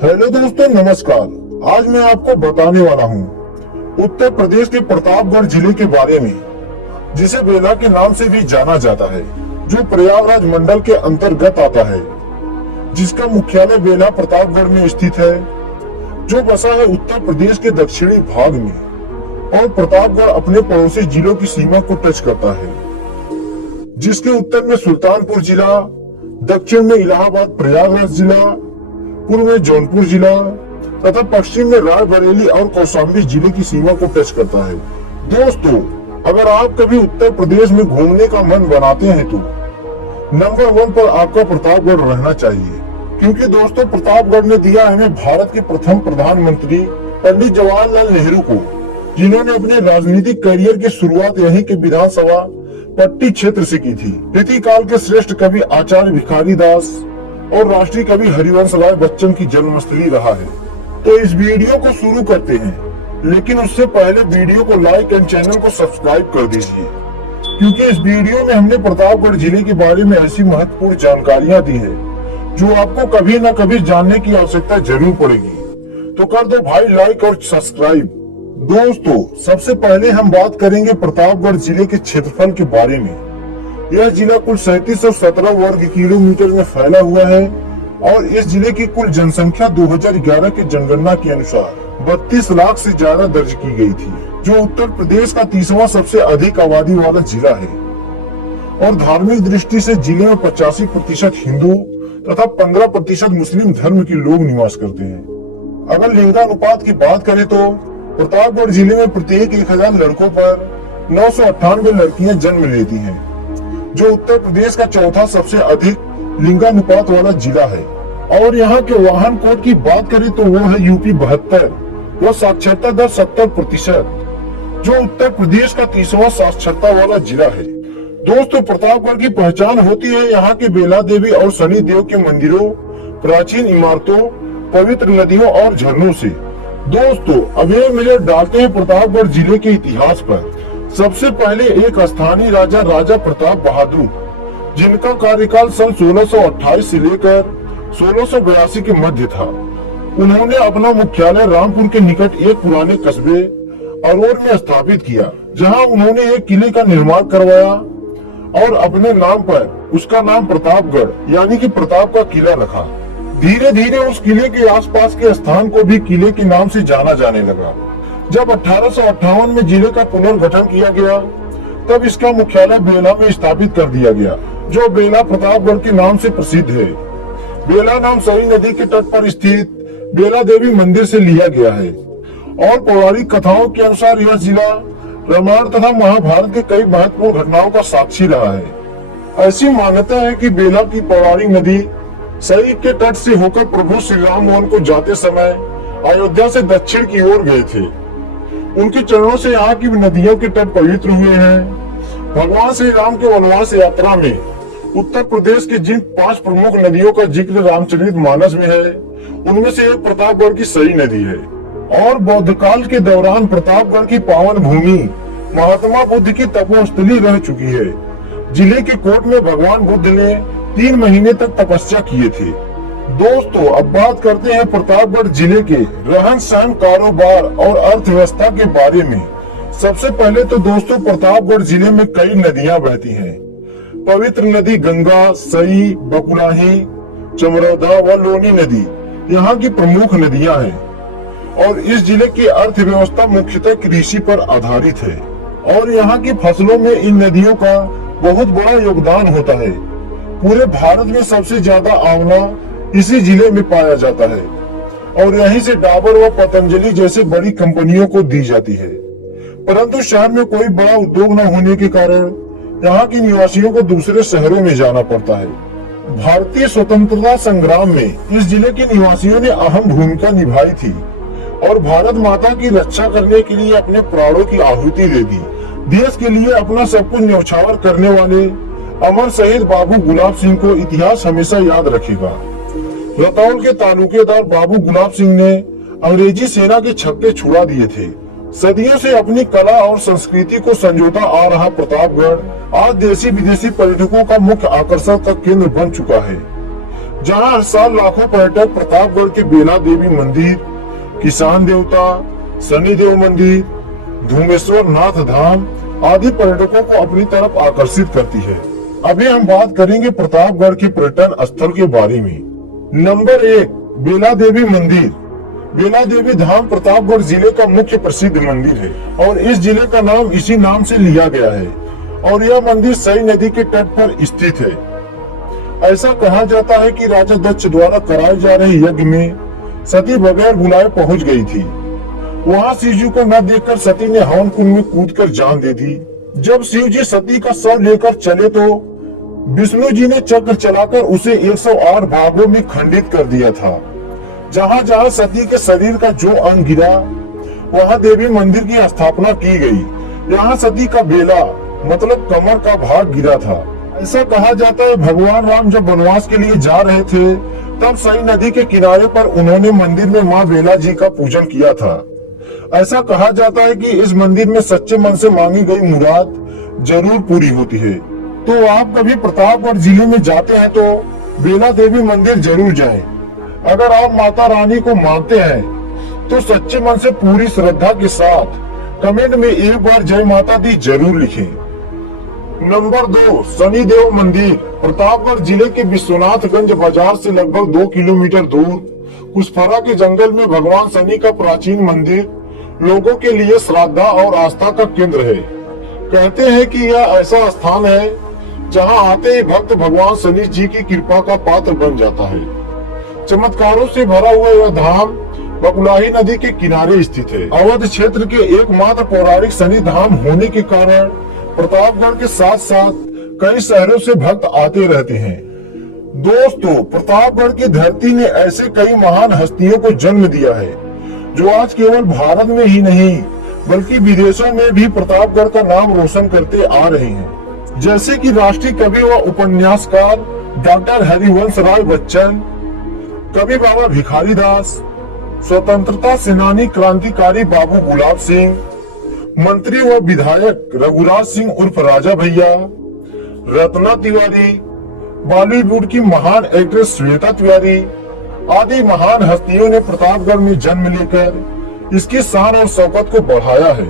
Hello दोस्तों, नमस्कार। आज मैं आपको बताने वाला हूँ उत्तर प्रदेश के प्रतापगढ़ जिले के बारे में, जिसे बेला के नाम से भी जाना जाता है, जो प्रयागराज मंडल के अंतर्गत आता है, जिसका मुख्यालय बेला प्रतापगढ़ में स्थित है, जो बसा है उत्तर प्रदेश के दक्षिणी भाग में। और प्रतापगढ़ अपने पड़ोसी जिलों की सीमा को टच करता है, जिसके उत्तर में सुल्तानपुर जिला, दक्षिण में इलाहाबाद प्रयागराज जिला, पूर्व में जौनपुर जिला तथा पश्चिम में रायबरेली और कौशाम्बी जिले की सीमा को टच करता है। दोस्तों, अगर आप कभी उत्तर प्रदेश में घूमने का मन बनाते हैं तो नंबर 1 पर आपका प्रतापगढ़ रहना चाहिए, क्योंकि दोस्तों प्रतापगढ़ ने दिया हमें भारत के प्रथम प्रधानमंत्री पंडित जवाहरलाल नेहरू को, जिन्होंने अपने राजनीतिक करियर की शुरुआत यहीं के विधानसभा पट्टी क्षेत्र से की थी। रीतिकाल के श्रेष्ठ कवि आचार्य भिखारी दास और राष्ट्रीय कवि हरिवंश राय बच्चन की जन्मस्थली रहा है। तो इस वीडियो को शुरू करते हैं, लेकिन उससे पहले वीडियो को लाइक एंड चैनल को सब्सक्राइब कर दीजिए, क्योंकि इस वीडियो में हमने प्रतापगढ़ जिले के बारे में ऐसी महत्वपूर्ण जानकारियां दी है जो आपको कभी न कभी जानने की आवश्यकता जरूर पड़ेगी। तो कर दो भाई लाइक और सब्सक्राइब। दोस्तों, सबसे पहले हम बात करेंगे प्रतापगढ़ जिले के क्षेत्रफल के बारे में। यह जिला कुल 3717 वर्ग किलोमीटर में फैला हुआ है और इस जिले की कुल जनसंख्या 2011 की जनगणना के अनुसार 32 लाख से ज्यादा दर्ज की गई थी, जो उत्तर प्रदेश का 30वां सबसे अधिक आबादी वाला जिला है। और धार्मिक दृष्टि से जिले में 85% हिंदू तथा 15% मुस्लिम धर्म के लोग निवास करते हैं। अगर लिंगानुपात की बात करें तो प्रतापगढ़ जिले में प्रत्येक 1000 लड़कों पर 998 लड़कियां जन्म लेती हैं, जो उत्तर प्रदेश का चौथा सबसे अधिक लिंगानुपात वाला जिला है। और यहाँ के वाहन कोड की बात करें तो वो है यूपी 72, वो साक्षरता दर 70%, जो उत्तर प्रदेश का 30वां साक्षरता वाला जिला है। दोस्तों, प्रतापगढ़ की पहचान होती है यहाँ के बेला देवी और शनि देव के मंदिरों, प्राचीन इमारतों, पवित्र नदियों और झरनों से। दोस्तों, अब ये नजर डालते हैं प्रतापगढ़ जिले के इतिहास पर। सबसे पहले एक स्थानीय राजा, राजा प्रताप बहादुर, जिनका कार्यकाल सन 1628 से लेकर 1682 के मध्य था, उन्होंने अपना मुख्यालय रामपुर के निकट एक पुराने कस्बे अरोर में स्थापित किया, जहां उन्होंने एक किले का निर्माण करवाया और अपने नाम पर उसका नाम प्रतापगढ़ यानी कि प्रताप का किला रखा। धीरे धीरे उस किले के आसपास के स्थान को भी किले के नाम से जाना जाने लगा। जब 1858 में जिले का पुनर्गठन किया गया, तब इसका मुख्यालय बेला में स्थापित कर दिया गया, जो बेला प्रतापगढ़ के नाम से प्रसिद्ध है। बेला नाम सई नदी के तट पर स्थित बेला देवी मंदिर से लिया गया है। और पौराणिक कथाओं के अनुसार यह जिला रामायण तथा महाभारत के कई महत्वपूर्ण घटनाओं का साक्षी रहा है। ऐसी मान्यता है कि बेला की पौराणिक नदी सई के तट से होकर प्रभु श्री राम मोहन को जाते समय अयोध्या से दक्षिण की ओर गए थे। उनके चरणों से यहाँ की नदियों के तट पवित्र हुए हैं। भगवान श्री राम के वनवास यात्रा में उत्तर प्रदेश की जिन 5 प्रमुख नदियों का जिक्र रामचरितमानस में है, उनमें से एक प्रतापगढ़ की सई नदी है। और बौद्ध काल के दौरान प्रतापगढ़ की पावन भूमि महात्मा बुद्ध की तपोस्थली रह चुकी है। जिले के कोट में भगवान बुद्ध ने 3 महीने तक तपस्या किए थे। दोस्तों, अब बात करते हैं प्रतापगढ़ जिले के रहन सहन, कारोबार और अर्थव्यवस्था के बारे में। सबसे पहले तो दोस्तों, प्रतापगढ़ जिले में कई नदियां बहती हैं। पवित्र नदी गंगा, सई, बकुलाही, चमरौदा व लोनी नदी यहाँ की प्रमुख नदियां हैं। और इस जिले की अर्थव्यवस्था मुख्यतः कृषि पर आधारित है और यहाँ की फसलों में इन नदियों का बहुत बड़ा योगदान होता है। पूरे भारत में सबसे ज्यादा आंवला इसी जिले में पाया जाता है और यहीं से डाबर व पतंजलि जैसे बड़ी कंपनियों को दी जाती है। परंतु शहर में कोई बड़ा उद्योग न होने के कारण यहाँ के निवासियों को दूसरे शहरों में जाना पड़ता है। भारतीय स्वतंत्रता संग्राम में इस जिले के निवासियों ने अहम भूमिका निभाई थी और भारत माता की रक्षा करने के लिए अपने प्राणों की आहुति दे दी। देश के लिए अपना सब कुछ न्यौछावर करने वाले अमर शहीद बाबू गुलाब सिंह को इतिहास हमेशा याद रखेगा। रतौल के तालुकेदार बाबू गुलाब सिंह ने अंग्रेजी सेना के छक्के छुड़ा दिए थे। सदियों से अपनी कला और संस्कृति को संजोता आ रहा प्रतापगढ़ आज देशी विदेशी पर्यटकों का मुख्य आकर्षण का केंद्र बन चुका है। जहां हर साल लाखों पर्यटक प्रतापगढ़ के बेला देवी मंदिर, किसान देवता, शनिदेव मंदिर, धूमेश्वर नाथ धाम आदि पर्यटकों को अपनी तरफ आकर्षित करती है। अभी हम बात करेंगे प्रतापगढ़ के पर्यटन स्थल के बारे में। नंबर 1, बेला देवी मंदिर। बेला देवी धाम प्रतापगढ़ जिले का मुख्य प्रसिद्ध मंदिर है और इस जिले का नाम इसी नाम से लिया गया है और यह मंदिर सई नदी के तट पर स्थित है। ऐसा कहा जाता है कि राजा दक्ष द्वारा कराए जा रहे यज्ञ में सती बगैर बुलाए पहुंच गई थी। वहां शिव जी को न देखकर सती ने हवन कुंड में कूदकर जान दे दी। जब शिव जी सती का शव लेकर चले तो विष्णु जी ने चक्र चलाकर उसे 108 भागों में खंडित कर दिया था। जहां जहां सती के शरीर का जो अंग गिरा वहां देवी मंदिर की स्थापना की गई। यहाँ सती का बेला मतलब कमर का भाग गिरा था। ऐसा कहा जाता है भगवान राम जब वनवास के लिए जा रहे थे तब सई नदी के किनारे पर उन्होंने मंदिर में माँ बेला जी का पूजन किया था। ऐसा कहा जाता है कि इस मंदिर में सच्चे मन से मांगी गई मुराद जरूर पूरी होती है। तो आप कभी प्रतापगढ़ जिले में जाते हैं तो बेला देवी मंदिर जरूर जाएं। अगर आप माता रानी को मानते हैं तो सच्चे मन से पूरी श्रद्धा के साथ कमेंट में एक बार जय माता दी जरूर लिखें। नंबर 2, शनिदेव मंदिर। प्रतापगढ़ जिले के विश्वनाथगंज बाजार से लगभग 2 किलोमीटर दूर कुशफरा के जंगल में भगवान शनि का प्राचीन मंदिर लोगों के लिए श्रद्धा और आस्था का केंद्र है। कहते हैं कि यह ऐसा स्थान है जहां आते ही भक्त भगवान शनि जी की कृपा का पात्र बन जाता है। चमत्कारों से भरा हुआ यह धाम बकुलाही नदी के किनारे स्थित है। अवध क्षेत्र के एकमात्र पौराणिक शनि धाम होने के कारण प्रतापगढ़ के साथ साथ कई शहरों से भक्त आते रहते हैं। दोस्तों, प्रतापगढ़ की धरती ने ऐसे कई महान हस्तियों को जन्म दिया है जो आज केवल भारत में ही नहीं बल्कि विदेशों में भी प्रतापगढ़ का नाम रोशन करते आ रहे हैं। जैसे कि राष्ट्रीय कवि व उपन्यासकार डॉक्टर हरिवंश राय बच्चन, कवि बाबा भिखारी दास, स्वतंत्रता सेनानी क्रांतिकारी बाबू गुलाब सिंह, मंत्री व विधायक रघुराज सिंह उर्फ राजा भैया, रत्ना तिवारी, बॉलीवुड की महान एक्ट्रेस श्वेता तिवारी आदि महान हस्तियों ने प्रतापगढ़ में जन्म लेकर इसकी शान और शौकत को बढ़ाया है।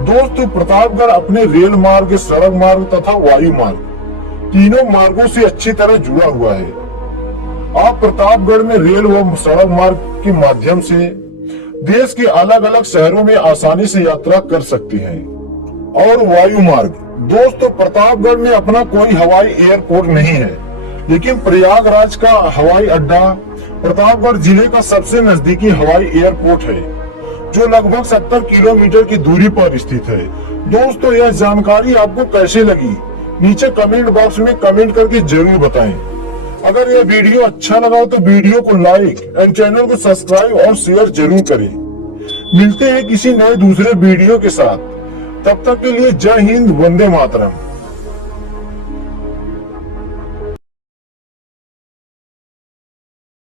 दोस्तों, प्रतापगढ़ अपने रेल मार्ग, सड़क मार्ग तथा वायु मार्ग तीनों मार्गों से अच्छी तरह जुड़ा हुआ है। आप प्रतापगढ़ में रेल व सड़क मार्ग के माध्यम से देश के अलग अलग शहरों में आसानी से यात्रा कर सकते हैं। और वायु मार्ग, दोस्तों प्रतापगढ़ में अपना कोई हवाई एयरपोर्ट नहीं है, लेकिन प्रयागराज का हवाई अड्डा प्रतापगढ़ जिले का सबसे नजदीकी हवाई एयरपोर्ट है जो लगभग 70 किलोमीटर की दूरी पर स्थित है। दोस्तों, यह जानकारी आपको कैसे लगी नीचे कमेंट बॉक्स में कमेंट करके जरूर बताएं। अगर यह वीडियो अच्छा लगा हो तो वीडियो को लाइक एंड चैनल को सब्सक्राइब और शेयर जरूर करें। मिलते हैं किसी नए दूसरे वीडियो के साथ, तब तक के लिए जय हिंद, वंदे मातरम।